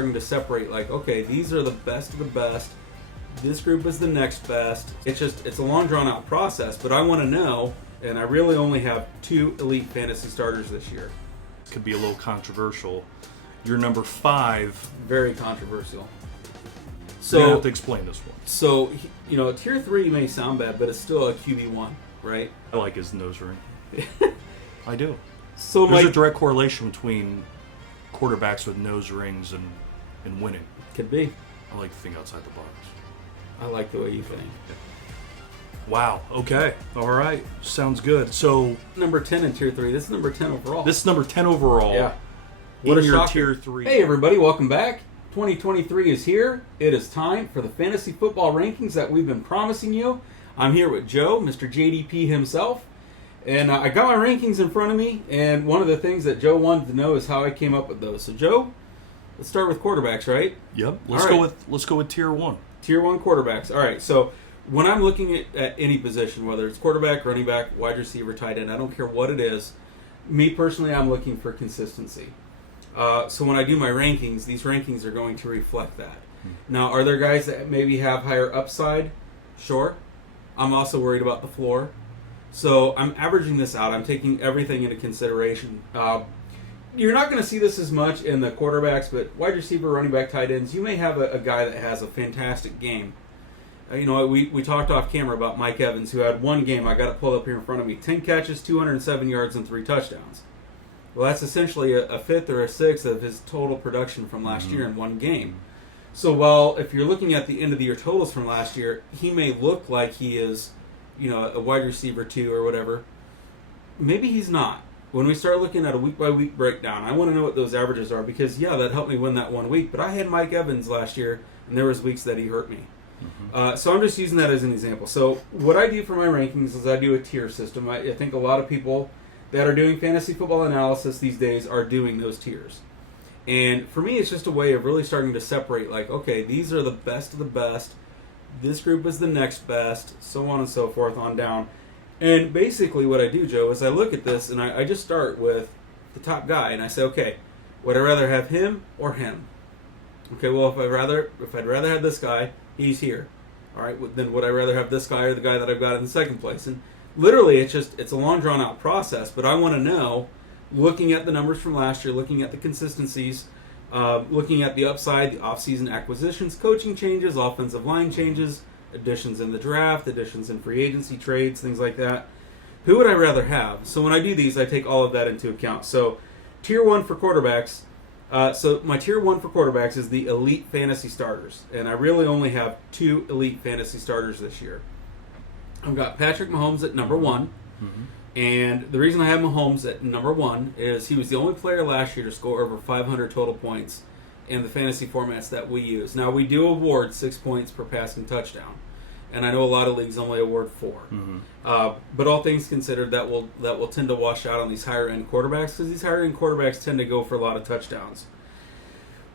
starting to separate, like, okay, these are the best of the best. This group is the next best. It's a long drawn out process, but I want to know, and I really only have 2 elite fantasy starters this year. Could be a little controversial. You're number 5. Very controversial. So you have to explain this one. So, tier 3 may sound bad, but it's still a QB1, right? I like his nose ring. I do. So there's a direct correlation between quarterbacks with nose rings and winning. Could be. I like to think outside the box. I like the way you think. Wow. Okay. All right. Sounds good. So number 10 in tier 3. This is number 10 overall. This is number 10 overall. Yeah. What in your tier 3? Hey everybody, welcome back. 2023 is here. It is time for the fantasy football rankings that we've been promising you. I'm here with Joe, Mr. JDP himself. And I got my rankings in front of me, and one of the things that Joe wanted to know is how I came up with those. So Joe, let's start with quarterbacks, right? Yep. Let's go with tier 1. Tier 1 quarterbacks. All right. So when I'm looking at any position, whether it's quarterback, running back, wide receiver, tight end, I don't care what it is. Me personally, I'm looking for consistency. So when I do my rankings, these rankings are going to reflect that. Now, are there guys that maybe have higher upside? Sure. I'm also worried about the floor. So I'm averaging this out. I'm taking everything into consideration. You're not going to see this as much in the quarterbacks, but wide receiver, running back, tight ends, you may have a guy that has a fantastic game. We talked off camera about Mike Evans, who had one game. I got it pulled up here in front of me. 10 catches, 207 yards, and 3 touchdowns. Well, that's essentially a fifth or a sixth of his total production from last year in one game. So while if you're looking at the end of the year totals from last year, he may look like he is, a wide receiver 2 or whatever, maybe he's not. When we start looking at a week-by-week breakdown, I want to know what those averages are because, that helped me win that one week. But I had Mike Evans last year, and there was weeks that he hurt me. So I'm just using that as an example. So what I do for my rankings is I do a tier system. I think a lot of people that are doing fantasy football analysis these days are doing those tiers. And for me, it's just a way of really starting to separate, like, okay, these are the best of the best. This group is the next best, so on and so forth on down. And basically what I do, Joe, is I look at this and I just start with the top guy and I say, okay, would I rather have him or him? Okay, well, if I'd rather have this guy, he's here. All right, then would I rather have this guy or the guy that I've got in the second place? And literally, it's a long drawn out process, but I want to know, looking at the numbers from last year, looking at the consistencies, looking at the upside, the offseason acquisitions, coaching changes, offensive line changes, additions in the draft, additions in free agency, trades, things like that. Who would I rather have? So when I do these, I take all of that into account. So tier 1 for quarterbacks. So my tier 1 for quarterbacks is the elite fantasy starters, and I really only have 2 elite fantasy starters this year. I've got Patrick Mahomes at number 1, and the reason I have Mahomes at number 1 is he was the only player last year to score over 500 total points in the fantasy formats that we use. Now, we do award 6 points per passing touchdown, and I know a lot of leagues only award 4. But all things considered, that will tend to wash out on these higher-end quarterbacks because these higher-end quarterbacks tend to go for a lot of touchdowns.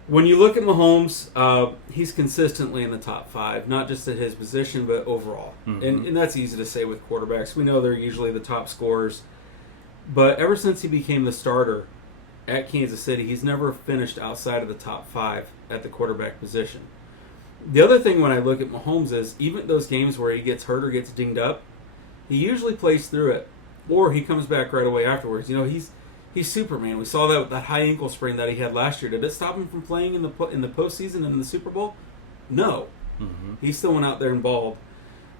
When you look at Mahomes, he's consistently in the top 5, not just at his position, but overall. And that's easy to say with quarterbacks. We know they're usually the top scorers. But ever since he became the starter at Kansas City, he's never finished outside of the top 5 at the quarterback position. The other thing when I look at Mahomes is even those games where he gets hurt or gets dinged up, he usually plays through it, or he comes back right away afterwards. He's Superman. We saw that with that high ankle sprain that he had last year. Did it stop him from playing in the postseason and in the Super Bowl? No. He still went out there and balled.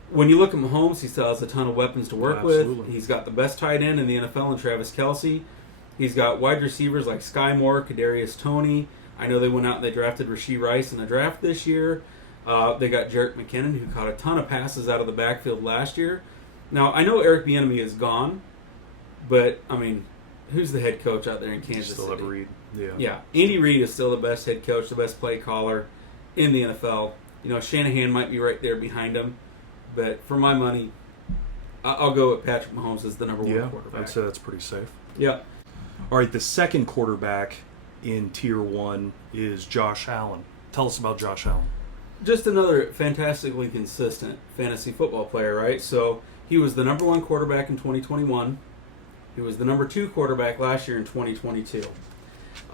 When you look at Mahomes, he still has a ton of weapons to work with. He's got the best tight end in the NFL in Travis Kelce. He's got wide receivers like Sky Moore, Kadarius Toney. I know they went out and they drafted Rashee Rice in a draft this year. They got Jerick McKinnon, who caught a ton of passes out of the backfield last year. Now, I know Eric Bieniemy is gone, but, who's the head coach out there in Kansas City? Still Reid. Yeah. Andy Reid is still the best head coach, the best play caller in the NFL. Shanahan might be right there behind him, but for my money, I'll go with Patrick Mahomes as the number 1 quarterback. I'd say that's pretty safe. Yeah. All right, the second quarterback in tier 1 is Josh Allen. Tell us about Josh Allen. Just another fantastically consistent fantasy football player, right? So he was the number 1 quarterback in 2021. He was the number 2 quarterback last year in 2022.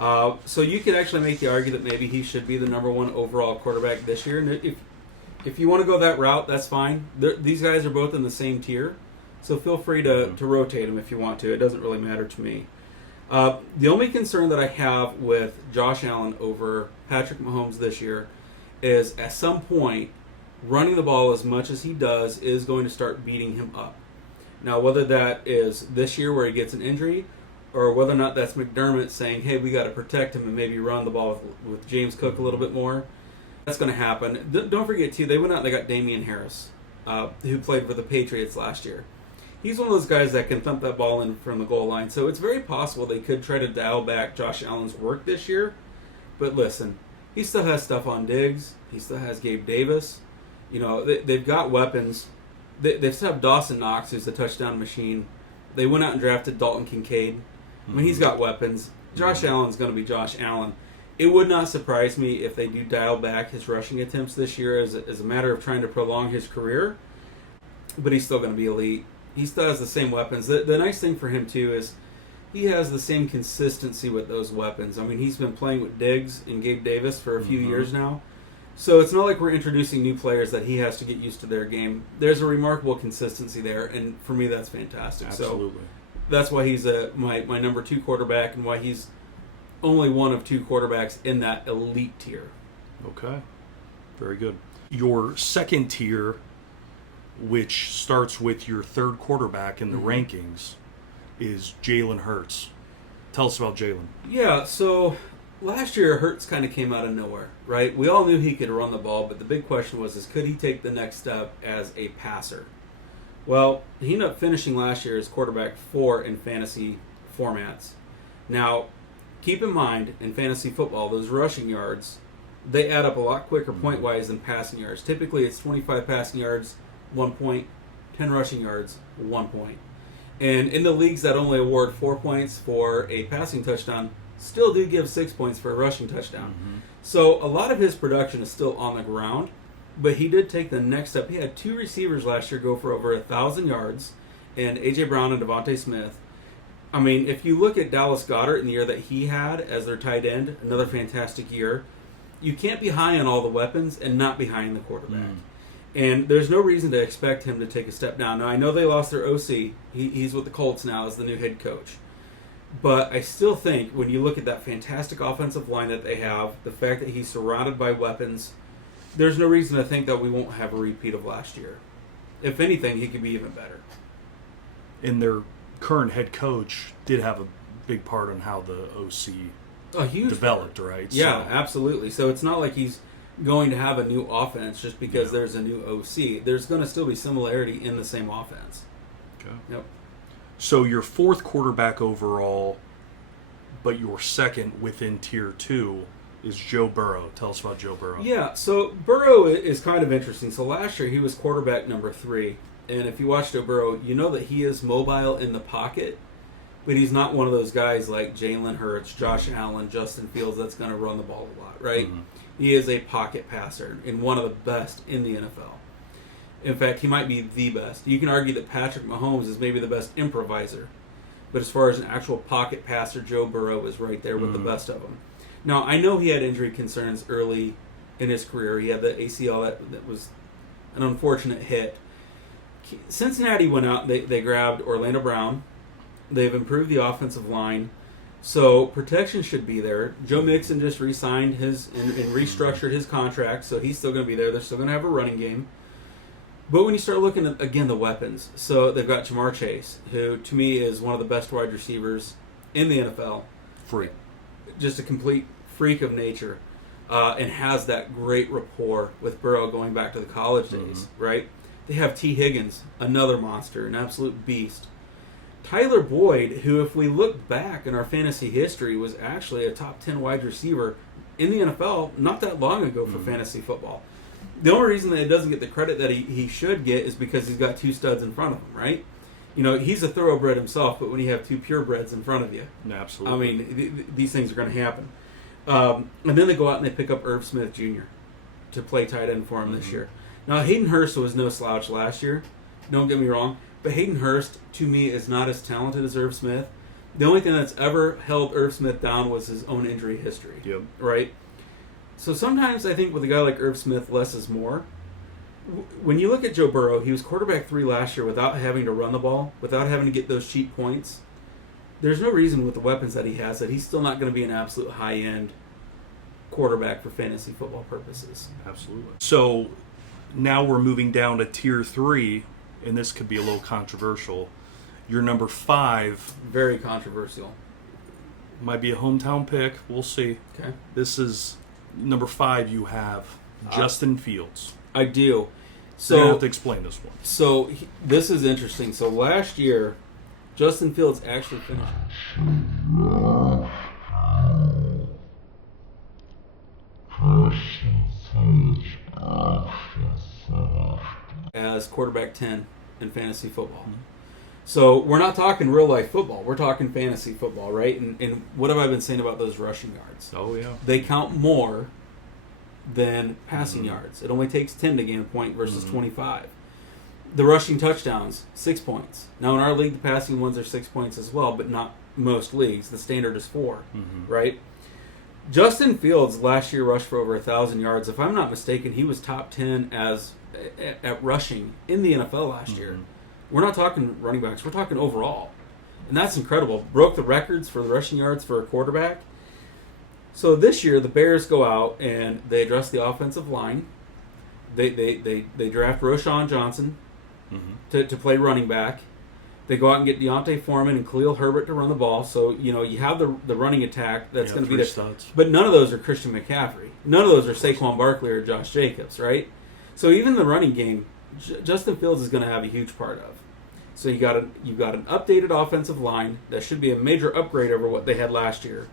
So you could actually make the argument that maybe he should be the number 1 overall quarterback this year. And if you want to go that route, that's fine. These guys are both in the same tier, so feel free to rotate them if you want to. It doesn't really matter to me. The only concern that I have with Josh Allen over Patrick Mahomes this year is at some point, running the ball as much as he does is going to start beating him up. Now, whether that is this year where he gets an injury, or whether or not that's McDermott saying, hey, we got to protect him and maybe run the ball with James Cook a little bit more, that's going to happen. Don't forget, too, they went out and they got Damian Harris, who played for the Patriots last year. He's one of those guys that can thump that ball in from the goal line, so it's very possible they could try to dial back Josh Allen's work this year. But listen, he still has stuff on Diggs. He still has Gabe Davis. They've got weapons. They still have Dawson Knox, who's a touchdown machine. They went out and drafted Dalton Kincaid. I mean, he's got weapons. Josh Allen's going to be Josh Allen. It would not surprise me if they do dial back his rushing attempts this year as a matter of trying to prolong his career. But he's still going to be elite. He still has the same weapons. The nice thing for him, too, is he has the same consistency with those weapons. I mean, he's been playing with Diggs and Gabe Davis for a few years now. So it's not like we're introducing new players that he has to get used to their game. There's a remarkable consistency there, and for me, that's fantastic. Absolutely. So that's why he's my number 2 quarterback and why he's only one of 2 quarterbacks in that elite tier. Okay. Very good. Your second tier, which starts with your 3rd quarterback in the rankings, is Jalen Hurts. Tell us about Jalen. Yeah, so last year Hurts kind of came out of nowhere, right? We all knew he could run the ball, but the big question was could he take the next step as a passer? Well, he ended up finishing last year as quarterback 4 in fantasy formats. Now, keep in mind, in fantasy football, those rushing yards, they add up a lot quicker point-wise than passing yards. Typically, it's 25 passing yards, 1 point, 10 rushing yards, 1 point. And in the leagues that only award 4 points for a passing touchdown, still do give 6 points for a rushing touchdown. So a lot of his production is still on the ground, but he did take the next step. He had 2 receivers last year go for over 1,000 yards, and A.J. Brown and Devontae Smith. I mean, if you look at Dallas Goedert in the year that he had as their tight end, another fantastic year, you can't be high on all the weapons and not be high in the quarterback. And there's no reason to expect him to take a step down. Now, I know they lost their OC. He's with the Colts now as the new head coach. But I still think when you look at that fantastic offensive line that they have, the fact that he's surrounded by weapons, there's no reason to think that we won't have a repeat of last year. If anything, he could be even better. And their current head coach did have a big part on how the OC developed, right? Yeah, absolutely. So it's not like he's going to have a new offense just because there's a new OC. There's going to still be similarity in the same offense. Okay. Yep. So your 4th quarterback overall, but your 2nd within tier 2 is Joe Burrow. Tell us about Joe Burrow. Yeah, so Burrow is kind of interesting. So last year he was quarterback number 3. And if you watch Joe Burrow, you know that he is mobile in the pocket, but he's not one of those guys like Jalen Hurts, Josh Allen, Justin Fields that's going to run the ball a lot, right? He is a pocket passer and one of the best in the NFL. In fact, he might be the best. You can argue that Patrick Mahomes is maybe the best improviser. But as far as an actual pocket passer, Joe Burrow is right there with the best of them. Now, I know he had injury concerns early in his career. He had the ACL that was an unfortunate hit. Cincinnati went out, they grabbed Orlando Brown. They've improved the offensive line. So protection should be there. Joe Mixon just re-signed and restructured his contract, so he's still going to be there. They're still going to have a running game. But when you start looking at, again, the weapons, so they've got Jamar Chase, who to me is one of the best wide receivers in the NFL. Freak. Just a complete freak of nature, and has that great rapport with Burrow going back to the college days, right? They have T. Higgins, another monster, an absolute beast. Tyler Boyd, who if we look back in our fantasy history, was actually a top 10 wide receiver in the NFL not that long ago for fantasy football. The only reason that it doesn't get the credit that he should get is because he's got 2 studs in front of him, right? You know, he's a thoroughbred himself, but when you have 2 purebreds in front of you, absolutely. I mean, these things are going to happen. And then they go out and they pick up Irv Smith Jr. to play tight end for him this year. Now, Hayden Hurst was no slouch last year. Don't get me wrong. But Hayden Hurst, to me, is not as talented as Irv Smith. The only thing that's ever held Irv Smith down was his own injury history. Yep. Right? So sometimes I think with a guy like Irv Smith, less is more. When you look at Joe Burrow, he was quarterback 3 last year without having to run the ball, without having to get those cheap points. There's no reason with the weapons that he has that he's still not going to be an absolute high-end quarterback for fantasy football purposes. Absolutely. So now we're moving down to tier 3, and this could be a little controversial. Your number 5 Very controversial. might be a hometown pick. We'll see. Okay. This is number 5. You have Justin Fields. I do. You're So gonna have to explain this one. So this is interesting. So last year, Justin Fields actually finished as quarterback 10 in fantasy football. So we're not talking real life football. We're talking fantasy football, right? And what have I been saying about those rushing yards? Oh yeah. They count more than passing yards. It only takes 10 to gain a point versus 25. The rushing touchdowns, 6 points. Now in our league, the passing ones are 6 points as well, but not most leagues. The standard is 4, right? Justin Fields last year rushed for over 1,000 yards. If I'm not mistaken, he was top 10 at rushing in the NFL last year. We're not talking running backs. We're talking overall. And that's incredible. Broke the records for the rushing yards for a quarterback. So this year, the Bears go out and they address the offensive line. They draft Roshan Johnson to play running back. They go out and get Deontay Foreman and Khalil Herbert to run the ball. So, you know, you have the running attack that's going to be there. Studs. But none of those are Christian McCaffrey. None of those are Saquon Barkley or Josh Jacobs, right? So even the running game, Justin Fields is going to have a huge part of. So you've got an updated offensive line that should be a major upgrade over what they had last year.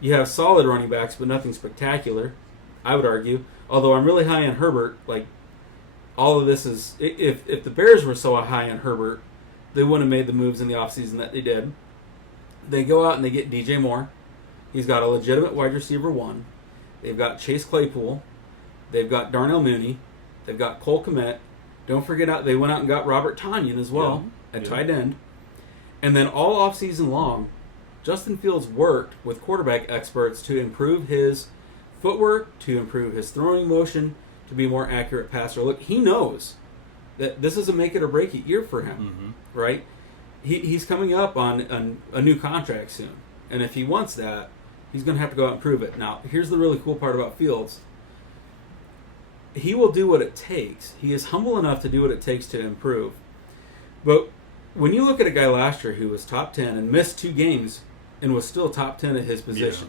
You have solid running backs, but nothing spectacular, I would argue. Although I'm really high on Herbert. Like, all of this is... If the Bears were so high on Herbert, they wouldn't have made the moves in the offseason that they did. They go out and they get DJ Moore. He's got a legitimate wide receiver 1. They've got Chase Claypool. They've got Darnell Mooney. They've got Cole Kmet. Don't forget, they went out and got Robert Tonyan as well at tight end. And then all offseason long, Justin Fields worked with quarterback experts to improve his footwork, to improve his throwing motion, to be a more accurate passer. Look, he knows that this is a make it or break it year for him, right? He's coming up on a new contract soon. And if he wants that, he's going to have to go out and prove it. Now, here's the really cool part about Fields. He will do what it takes. He is humble enough to do what it takes to improve. But when you look at a guy last year who was top 10 and missed 2 games and was still top 10 at his position,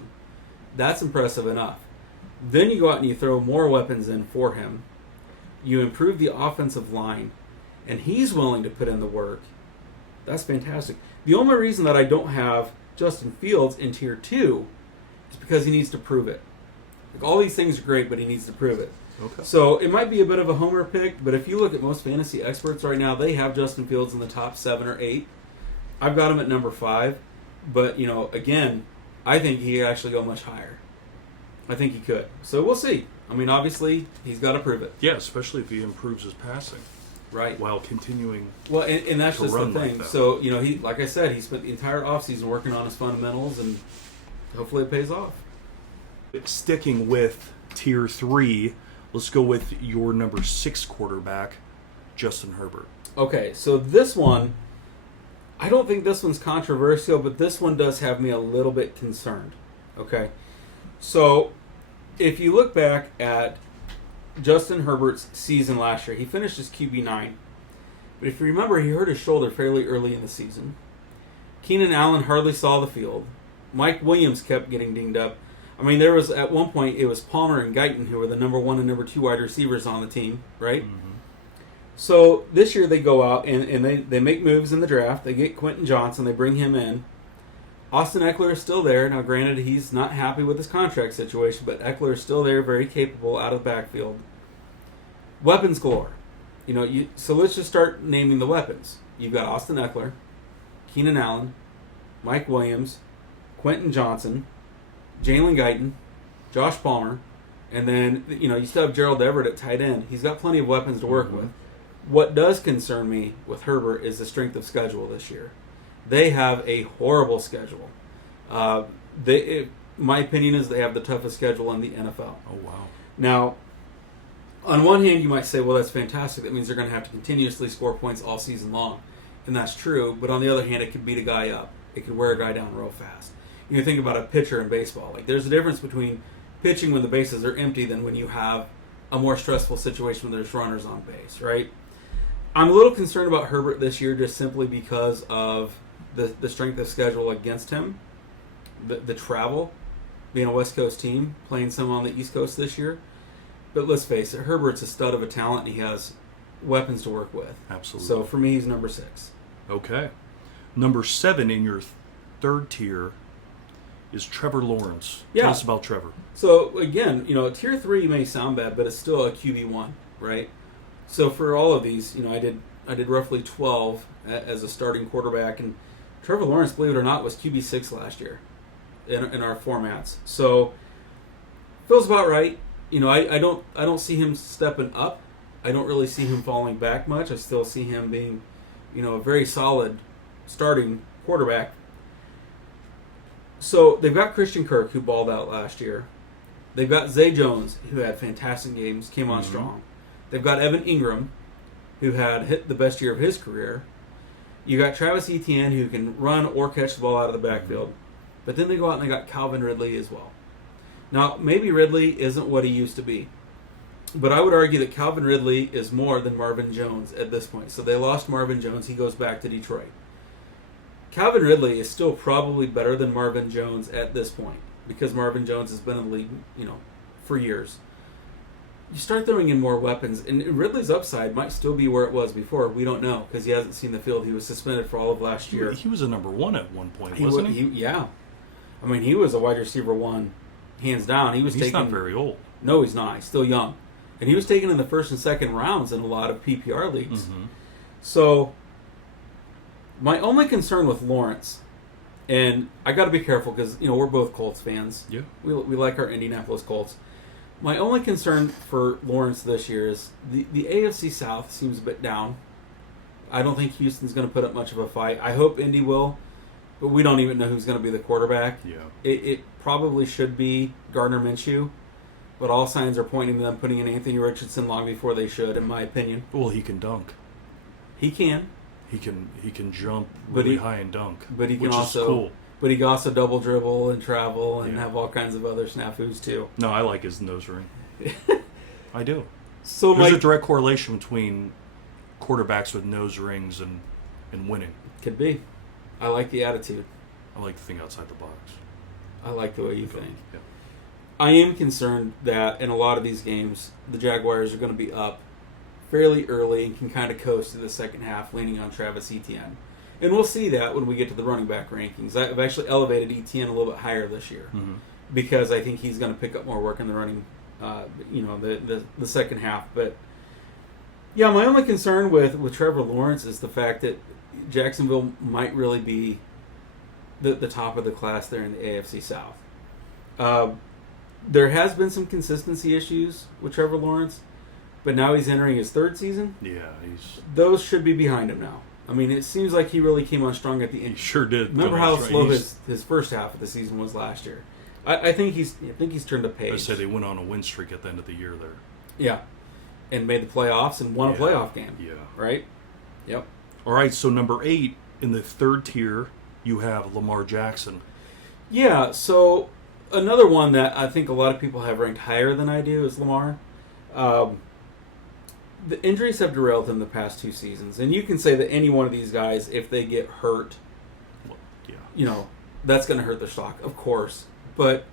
that's impressive enough. Then you go out and you throw more weapons in for him. You improve the offensive line, and he's willing to put in the work. That's fantastic. The only reason that I don't have Justin Fields in tier 2 is because he needs to prove it. Like, all these things are great, but he needs to prove it. Okay. So it might be a bit of a homer pick, but if you look at most fantasy experts right now, they have Justin Fields in the top 7 or 8. I've got him at number 5, but, you know, again, I think he could actually go much higher. I think he could. So we'll see. I mean, obviously, he's got to prove it. Yeah, especially if he improves his passing. Right. While continuing. Well, and that's to just the run like thing. that. So, you know, he, like I said, he spent the entire offseason working on his fundamentals, and hopefully it pays off. Sticking with tier 3, let's go with your number 6 quarterback, Justin Herbert. Okay, so this one, I don't think this one's controversial, but this one does have me a little bit concerned. Okay, so if you look back at Justin Herbert's season last year, he finished as QB9. But if you remember, he hurt his shoulder fairly early in the season. Keenan Allen hardly saw the field. Mike Williams kept getting dinged up. I mean, there was, at one point, it was Palmer and Guyton who were the number 1 and number 2 wide receivers on the team, right? So this year they go out and they make moves in the draft. They get Quentin Johnson. They bring him in. Austin Eckler is still there. Now, granted, he's not happy with his contract situation, but Eckler is still there, very capable, out of the backfield. Weapons galore. You know, so let's just start naming the weapons. You've got Austin Eckler, Keenan Allen, Mike Williams, Quentin Johnson, Jalen Guyton, Josh Palmer, and then, you know, you still have Gerald Everett at tight end. He's got plenty of weapons to work with. What does concern me with Herbert is the strength of schedule this year. They have a horrible schedule. My opinion is they have the toughest schedule in the NFL. Oh, wow. Now, on one hand, you might say, well, that's fantastic. That means they're going to have to continuously score points all season long. And that's true. But on the other hand, it could beat a guy up. It could wear a guy down real fast. You think about a pitcher in baseball. Like, there's a difference between pitching when the bases are empty than when you have a more stressful situation when there's runners on base, right? I'm a little concerned about Herbert this year just simply because of the strength of schedule against him, the travel, being a West Coast team, playing some on the East Coast this year. But let's face it, Herbert's a stud of a talent, and he has weapons to work with. Absolutely. So for me, he's number 6. Okay. Number 7 in your third tier is Trevor Lawrence. Yeah. Tell us about Trevor. So again, tier 3 may sound bad, but it's still a QB1, right? So for all of these, I did roughly 12 as a starting quarterback, and Trevor Lawrence, believe it or not, was QB6 last year in our formats. So feels about right. I don't see him stepping up. I don't really see him falling back much. I still see him being, a very solid starting quarterback. So they've got Christian Kirk, who balled out last year. They've got Zay Jones, who had fantastic games, came on strong. They've got Evan Ingram, who had hit the best year of his career. You got Travis Etienne, who can run or catch the ball out of the backfield. But then they go out and they got Calvin Ridley as well. Now, maybe Ridley isn't what he used to be. But I would argue that Calvin Ridley is more than Marvin Jones at this point. So they lost Marvin Jones. He goes back to Detroit. Calvin Ridley is still probably better than Marvin Jones at this point because Marvin Jones has been in the league, for years. You start throwing in more weapons, and Ridley's upside might still be where it was before. We don't know because he hasn't seen the field. He was suspended for all of last year. He was a number 1 at one point, wasn't he? Yeah. I mean, he was a wide receiver 1, hands down. He's not very old. No, he's not. He's still young. And he was taken in the first and second rounds in a lot of PPR leagues. Mm-hmm. So my only concern with Lawrence, and I got to be careful because we're both Colts fans. Yeah, we like our Indianapolis Colts. My only concern for Lawrence this year is the AFC South seems a bit down. I don't think Houston's going to put up much of a fight. I hope Indy will, but we don't even know who's going to be the quarterback. Yeah, it probably should be Gardner Minshew, but all signs are pointing to them putting in Anthony Richardson long before they should, in my opinion. Well, he can dunk. He can. He can jump really high and dunk, but he can which also, is cool. But he can also double dribble and travel and have all kinds of other snafus too. No, I like his nose ring. I do. So there's a direct correlation between quarterbacks with nose rings and winning. Could be. I like the attitude. I like to think outside the box. I like the way you think. Yeah. I am concerned that in a lot of these games, the Jaguars are going to be up fairly early and can kind of coast to the second half, leaning on Travis Etienne. And we'll see that when we get to the running back rankings. I've actually elevated Etienne a little bit higher this year because I think he's going to pick up more work in the running, the second half. But yeah, my only concern with Trevor Lawrence is the fact that Jacksonville might really be the top of the class there in the AFC South. There has been some consistency issues with Trevor Lawrence, but now he's entering his third season. Yeah, those should be behind him now. I mean, it seems like he really came on strong at the end. He sure did. Remember how slow his first half of the season was last year. I think he's turned a page. I said they went on a win streak at the end of the year there. Yeah, and made the playoffs and won a playoff game. Yeah. Right. Yep. All right. So number 8 in the third tier, you have Lamar Jackson. Yeah. So another one that I think a lot of people have ranked higher than I do is Lamar. The injuries have derailed him the past 2 seasons, and you can say that any one of these guys, if they get hurt, that's going to hurt their stock, of course. But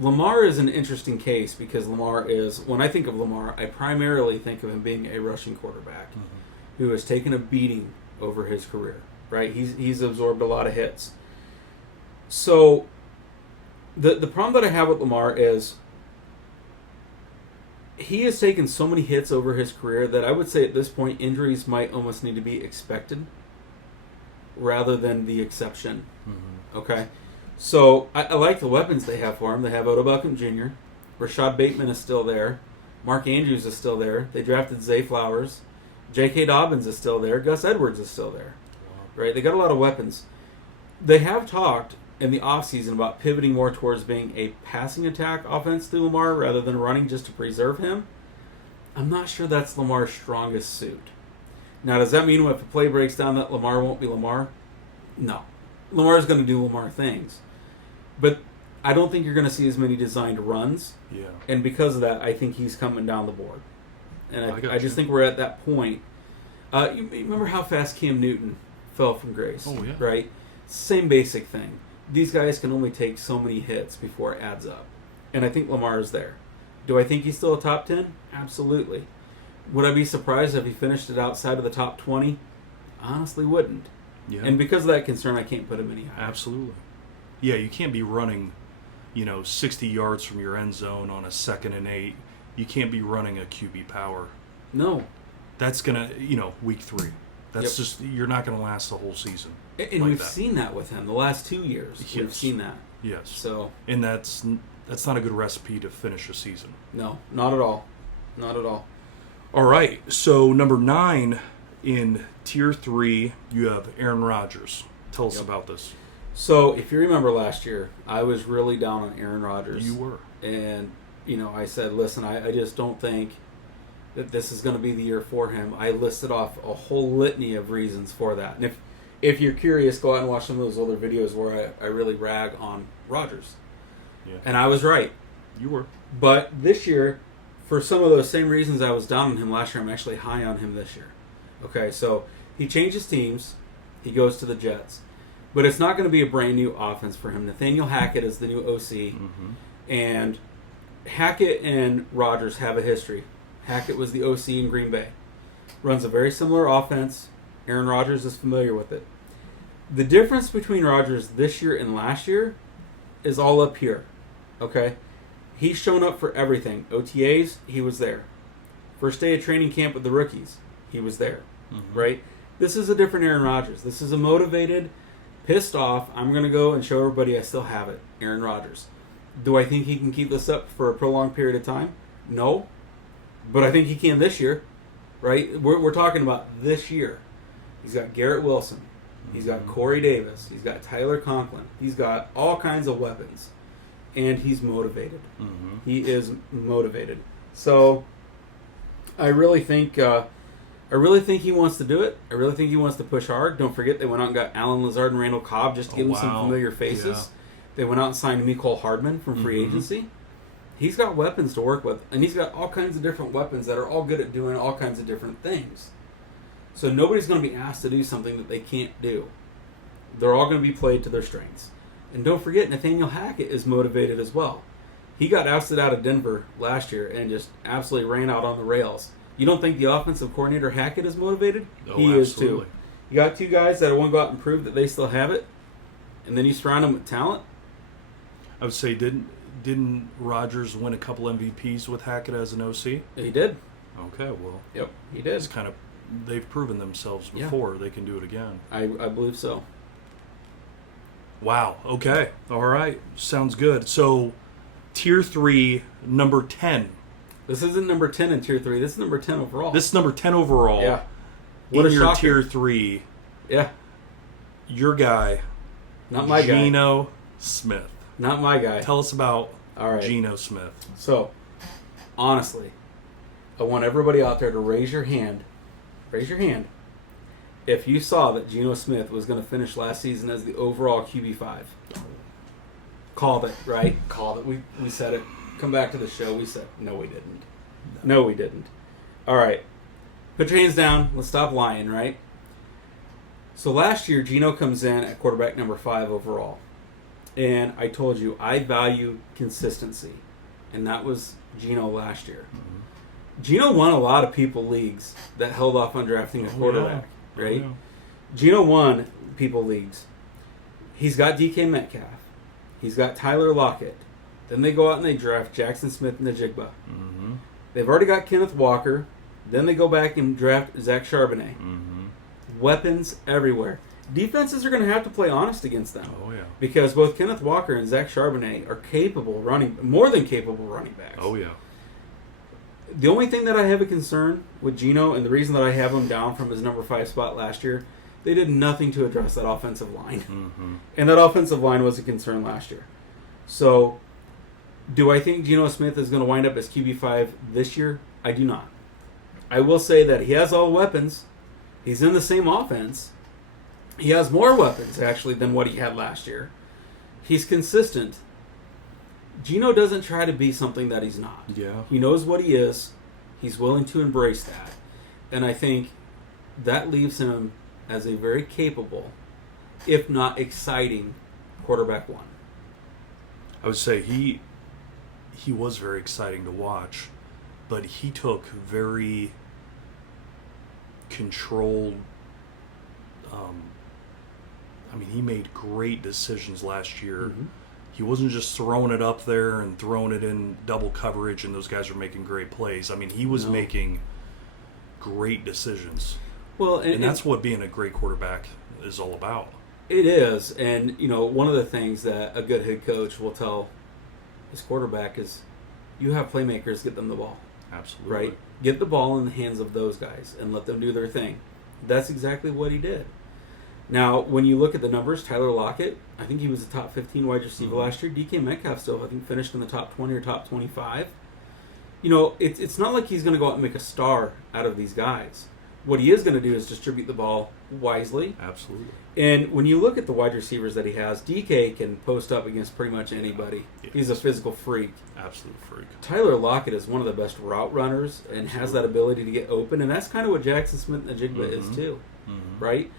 Lamar is an interesting case because Lamar is, when I think of Lamar, I primarily think of him being a rushing quarterback who has taken a beating over his career, right? He's absorbed a lot of hits. So the problem that I have with Lamar is he has taken so many hits over his career that I would say at this point injuries might almost need to be expected rather than the exception. Okay? So I like the weapons they have for him. They have Odell Beckham Jr., Rashad Bateman is still there, Mark Andrews is still there, they drafted Zay Flowers, J.K. Dobbins is still there, Gus Edwards is still there. Right? They got a lot of weapons. They have talked in the offseason about pivoting more towards being a passing attack offense to Lamar rather than running, just to preserve him. I'm not sure that's Lamar's strongest suit. Now, does that mean if a play breaks down that Lamar won't be Lamar? No. Lamar's going to do Lamar things. But I don't think you're going to see as many designed runs. Yeah. And because of that, I think he's coming down the board. And I just you. think we're at that point. You remember how fast Cam Newton fell from grace? Oh, yeah. Right? Same basic thing. These guys can only take so many hits before it adds up. And I think Lamar is there. Do I think he's still a top 10? Absolutely. Would I be surprised if he finished it outside of the top 20? Honestly, wouldn't. Yeah. And because of that concern, I can't put him any higher. Absolutely. Yeah, you can't be running, 60 yards from your end zone on a 2nd and 8. You can't be running a QB power. No. That's going to, week 3. That's Yep. just, you're not going to last the whole season. And like we've that. seen that with him the last 2 years. We've Yes. seen that. Yes. So, And that's not a good recipe to finish a season. no, not at all. Not at all. All right. So number 9 in tier 3, you have Aaron Rodgers. Tell us Yep. about this. So, if you remember last year, I was really down on Aaron Rodgers. You were. And, I said, listen, I just don't think that this is going to be the year for him. I listed off a whole litany of reasons for that. And if you're curious, go out and watch some of those older videos where I really rag on Rodgers. Yeah. And I was right. You were. But this year, for some of those same reasons I was down on him last year, I'm actually high on him this year. Okay, so he changes teams. He goes to the Jets. But it's not going to be a brand new offense for him. Nathaniel Hackett is the new OC. Mm-hmm. And Hackett and Rodgers have a history. Hackett was the OC in Green Bay. Runs a very similar offense. Aaron Rodgers is familiar with it. The difference between Rodgers this year and last year is all up here. Okay? He's shown up for everything. OTAs, he was there. First day of training camp with the rookies, he was there. Mm-hmm. Right? This is a different Aaron Rodgers. This is a motivated, pissed off, I'm going to go and show everybody I still have it, Aaron Rodgers. Do I think he can keep this up for a prolonged period of time? No. But I think he can this year. Right? We're talking about this year. He's got Garrett Wilson. He's got Corey Davis. He's got Tyler Conklin. He's got all kinds of weapons. And he's motivated. Mm-hmm. He is motivated. So I really think he wants to do it. I really think he wants to push hard. Don't forget they went out and got Alan Lazard and Randall Cobb just to give him some familiar faces. Yeah. They went out and signed Mecole Hardman from free agency. He's got weapons to work with, and he's got all kinds of different weapons that are all good at doing all kinds of different things. So nobody's going to be asked to do something that they can't do. They're all going to be played to their strengths. And don't forget, Nathaniel Hackett is motivated as well. He got ousted out of Denver last year and just absolutely ran out on the rails. You don't think the offensive coordinator Hackett is motivated? Oh, He absolutely. is too. You got 2 guys that want to go out and prove that they still have it, and then you surround them with talent. I would say, didn't Rodgers win a couple MVPs with Hackett as an OC? He did. Okay, well, Yep, he did. it's kind of, they've proven themselves before. They can do it again. I believe so. Wow. Okay. All right. Sounds good. So, tier 3, number 10. This isn't number 10 in tier 3. This is number 10 overall. This is number 10 overall. Yeah. In a your shocker. tier 3, Yeah. your guy, Not my guy. Geno Smith. Not my guy. Tell us about All right. Geno Smith. So, honestly, I want everybody out there to raise your hand. Raise your hand. If you saw that Geno Smith was going to finish last season as the overall QB5. Called it, right? Called it. We said it. Come back to the show. We said, no, we didn't. No, we didn't. All right. Put your hands down. Let's stop lying, right? So last year, Geno comes in at quarterback number 5 overall. And I told you, I value consistency. And that was Geno last year. Mm-hmm. Geno won a lot of people leagues that held off on drafting a quarterback, right? yeah. Geno won people leagues. He's got DK Metcalf. He's got Tyler Lockett. Then they go out and they draft Jackson Smith and Najigba. Mm-hmm. They've already got Kenneth Walker. Then they go back and draft Zach Charbonnet. Mm-hmm. Weapons everywhere. Defenses are going to have to play honest against them. Oh, yeah. Because both Kenneth Walker and Zach Charbonnet are capable more than capable running backs. Oh, yeah. The only thing that I have a concern with Geno, and the reason that I have him down from his number 5 spot last year, They did nothing to address that offensive line. Mm-hmm. And that offensive line was a concern last year. So, do I think Geno Smith is going to wind up as QB5 this year? I do not. I will say that he has all the weapons. He's in the same offense. He has more weapons, actually, than what he had last year. He's consistent. Geno doesn't try to be something that he's not. Yeah. He knows what he is. He's willing to embrace that. And I think that leaves him as a very capable, if not exciting, quarterback one. I would say he was very exciting to watch, but he took very controlled. He made great decisions last year. Mm-hmm. He wasn't just throwing it up there and throwing it in double coverage, and those guys were making great plays. He was making great decisions. Well, and that's what being a great quarterback is all about. It is, and one of the things that a good head coach will tell his quarterback is, you have playmakers, get them the ball. Absolutely. Right? Get the ball in the hands of those guys and let them do their thing. That's exactly what he did. Now, when you look at the numbers, Tyler Lockett, I think he was a top 15 wide receiver last year. DK Metcalf still, I think, finished in the top 20 or top 25. It's not like he's going to go out and make a star out of these guys. What he is going to do is distribute the ball wisely. Absolutely. And when you look at the wide receivers that he has, DK can post up against pretty much anybody. Yeah. He's a physical freak. Absolute freak. Tyler Lockett is one of the best route runners and has that ability to get open, and that's kind of what Jackson Smith-Njigba is too, right?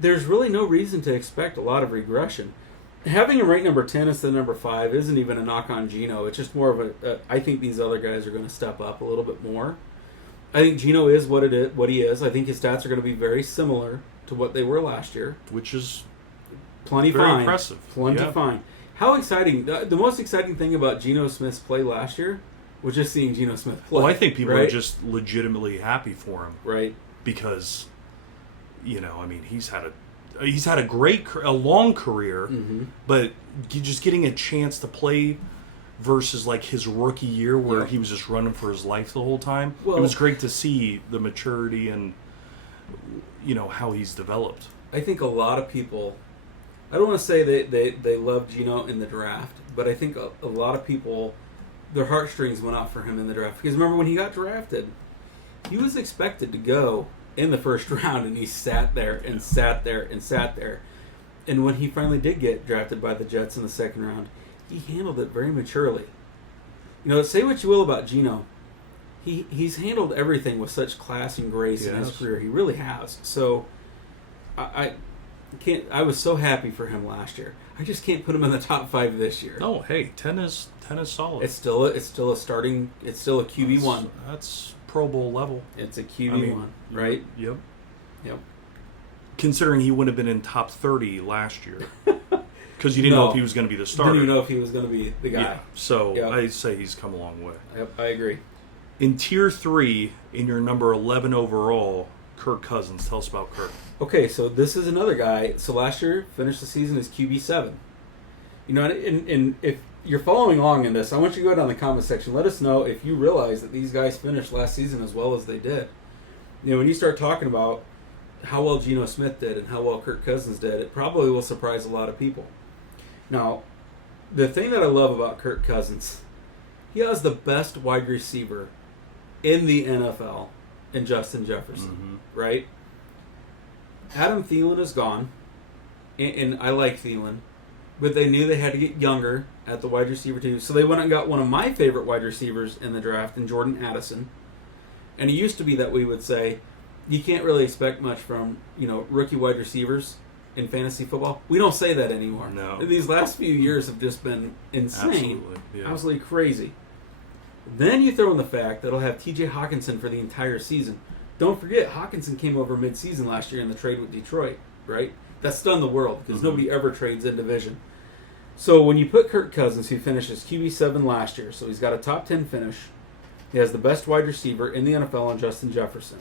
There's really no reason to expect a lot of regression. Having him right number 10 instead of number 5 isn't even a knock on Geno. It's just more of I think these other guys are going to step up a little bit more. I think Geno is what he is. I think his stats are going to be very similar to what they were last year. Which is plenty very fine. impressive. Plenty fine. How exciting. The most exciting thing about Geno Smith's play last year was just seeing Geno Smith play. Well, I think people right? are just legitimately happy for him. Right. Because, he's had a long career, but just getting a chance to play versus like his rookie year where he was just running for his life the whole time. Well, it was great to see the maturity and how he's developed. I think a lot of people, I don't want to say they love Geno in the draft, but I think a lot of people, their heartstrings went out for him in the draft. Because remember when he got drafted, he was expected to go in the first round, and he sat there and sat there and sat there. And when he finally did get drafted by the Jets in the second round, he handled it very maturely. Say what you will about Geno, he's handled everything with such class and grace in his career. He really has. So I was so happy for him last year. I just can't put him in the top 5 this year. No, hey, 10 is solid. It's still a QB1. That's Pro Bowl level. It's a QB1, right? Yep. Yep. Considering he wouldn't have been in top 30 last year. Because you didn't know if he was going to be the starter. Didn't even know if he was going to be the guy. Yeah. So I'd say he's come a long way. Yep, I agree. In Tier 3, in your number 11 overall, Kirk Cousins. Tell us about Kirk. Okay, so this is another guy. So last year, finished the season as QB7. And if you're following along in this, I want you to go down in the comment section. Let us know if you realize that these guys finished last season as well as they did. When you start talking about how well Geno Smith did and how well Kirk Cousins did, it probably will surprise a lot of people. Now, the thing that I love about Kirk Cousins, he has the best wide receiver in the NFL in Justin Jefferson, right? Adam Thielen is gone, and I like Thielen, but they knew they had to get younger at the wide receiver team, so they went and got one of my favorite wide receivers in the draft, in Jordan Addison. And it used to be that we would say, you can't really expect much from rookie wide receivers in fantasy football. We don't say that anymore. No. These last few years have just been insane. Absolutely. Yeah. Absolutely crazy. Then you throw in the fact that it'll have TJ Hawkinson for the entire season. Don't forget, Hawkinson came over mid-season last year in the trade with Detroit, right? That stunned the world because nobody ever trades in division. So when you put Kirk Cousins, who finishes QB7 last year, so he's got a top 10 finish. He has the best wide receiver in the NFL on Justin Jefferson.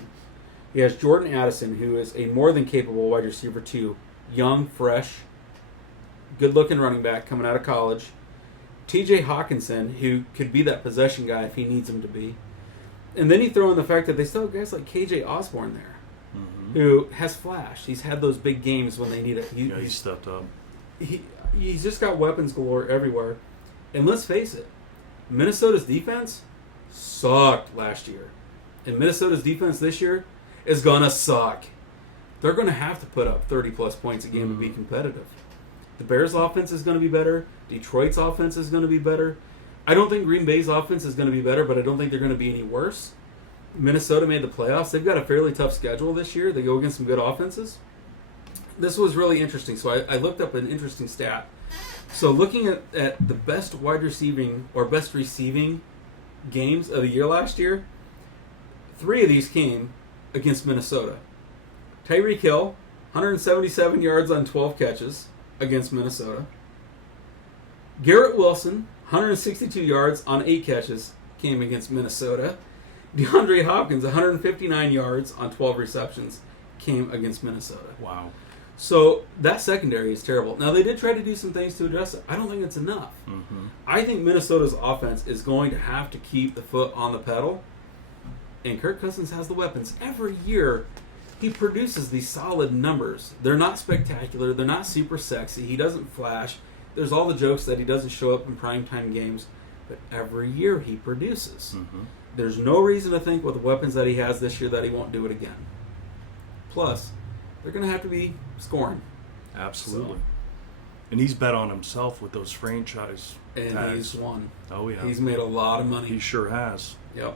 He has Jordan Addison, who is a more than capable wide receiver too. Young, fresh, good-looking running back coming out of college. TJ Hawkinson, who could be that possession guy if he needs him to be. And then you throw in the fact that they still have guys like KJ Osborne there. who has flashed. He's had those big games when they need it. He stepped up. He's just got weapons galore everywhere. And let's face it, Minnesota's defense sucked last year. And Minnesota's defense this year is going to suck. They're going to have to put up 30-plus points a game to be competitive. The Bears' offense is going to be better. Detroit's offense is going to be better. I don't think Green Bay's offense is going to be better, but I don't think they're going to be any worse. Minnesota made the playoffs. They've got a fairly tough schedule this year. They go against some good offenses. This was really interesting. So I looked up an interesting stat. So looking at the best wide receiving or best receiving games of the year last year, 3 of these came against Minnesota. Tyreek Hill, 177 yards on 12 catches against Minnesota. Garrett Wilson, 162 yards on 8 catches, came against Minnesota. DeAndre Hopkins, 159 yards on 12 receptions, came against Minnesota. Wow. So that secondary is terrible. Now, they did try to do some things to address it. I don't think it's enough. Mm-hmm. I think Minnesota's offense is going to have to keep the foot on the pedal, and Kirk Cousins has the weapons. Every year, he produces these solid numbers. They're not spectacular. They're not super sexy. He doesn't flash. There's all the jokes that he doesn't show up in primetime games, but every year he produces. Mm-hmm. There's no reason to think with the weapons that he has this year that he won't do it again. Plus, they're going to have to be scoring. Absolutely. So. And he's bet on himself with those franchise And tags. he's won. Oh, yeah. He's made a lot of money. He sure has. Yep.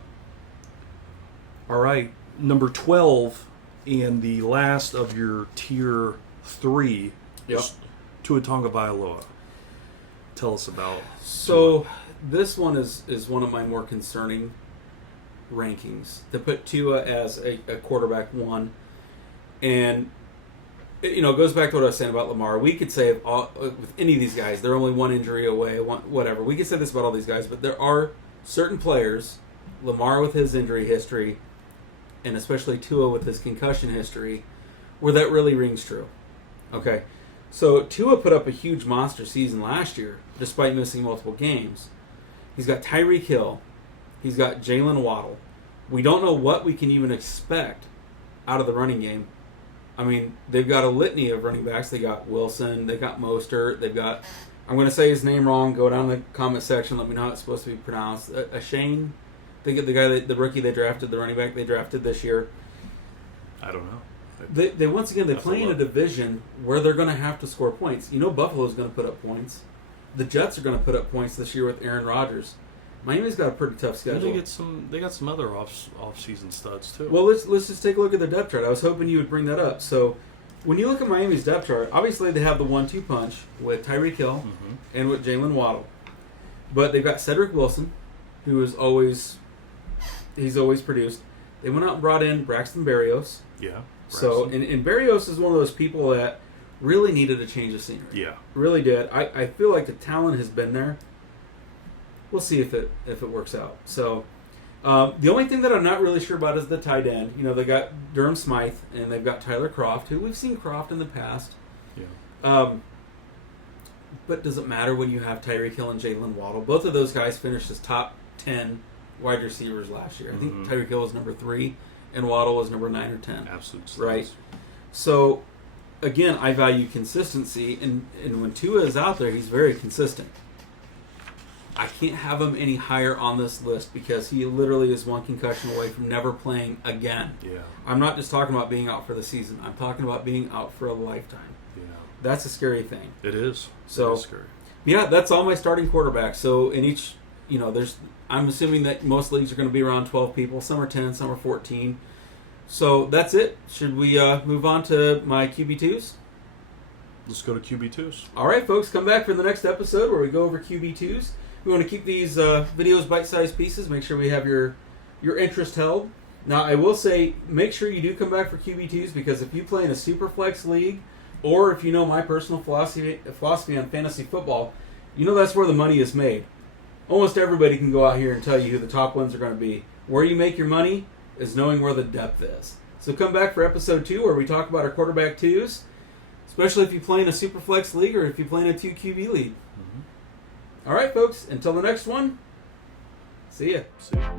All right. Number 12 and the last of your tier 3 is Tua Tagovailoa. Tell us about So this one is one of my more concerning rankings. To put Tua as a quarterback 1. And it goes back to what I was saying about Lamar. We could say with any of these guys, they're only one injury away, whatever. We could say this about all these guys, but there are certain players, Lamar with his injury history, and especially Tua with his concussion history, where that really rings true. Okay, so Tua put up a huge monster season last year, despite missing multiple games. He's got Tyreek Hill. He's got Jalen Waddle. We don't know what we can even expect out of the running game. I mean, they've got a litany of running backs. They got Wilson. They got Mostert. They've got, I'm going to say his name wrong. Go down in the comment section. Let me know how it's supposed to be pronounced. Shane. Think of the guy, the rookie they drafted, the running back they drafted this year. I don't know. They once again, they play in a division where they're going to have to score points. Buffalo's going to put up points. The Jets are going to put up points this year with Aaron Rodgers. Miami's got a pretty tough schedule. They got some other off-season studs too. Well, let's just take a look at the depth chart. I was hoping you would bring that up. So, when you look at Miami's depth chart, obviously they have the 1-2 punch with Tyreek Hill and with Jalen Waddle, but they've got Cedric Wilson, who is always produced. They went out and brought in Braxton Berrios. Yeah. So, and Berrios is one of those people that really needed a change of scenery. Yeah. Really did. I feel like the talent has been there. We'll see if it works out. So, the only thing that I'm not really sure about is the tight end. They got Durham Smythe and they've got Tyler Kroft, who we've seen Kroft in the past. Yeah. But does it matter when you have Tyreek Hill and Jalen Waddle? Both of those guys finished as top 10 wide receivers last year. I think Tyreek Hill was number 3 and Waddle was number 9 or 10. Absolutely. Right. So, again, I value consistency, and when Tua is out there, he's very consistent. I can't have him any higher on this list because he literally is one concussion away from never playing again. Yeah. I'm not just talking about being out for the season. I'm talking about being out for a lifetime. Yeah. That's a scary thing. It is. So, it is scary. Yeah, that's all my starting quarterbacks. So in each, I'm assuming that most leagues are going to be around 12 people. Some are 10, some are 14. So that's it. Should we move on to my QB2s? Let's go to QB2s. All right, folks, come back for the next episode where we go over QB2s. We want to keep these videos bite-sized pieces. Make sure we have your interest held. Now, I will say, make sure you do come back for QB2s because if you play in a Superflex league or if you know my personal philosophy on fantasy football, that's where the money is made. Almost everybody can go out here and tell you who the top ones are going to be. Where you make your money is knowing where the depth is. So come back for episode 2 where we talk about our quarterback 2s, especially if you play in a Superflex league or if you play in a 2 QB league. All right, folks, until the next one, see ya. See ya.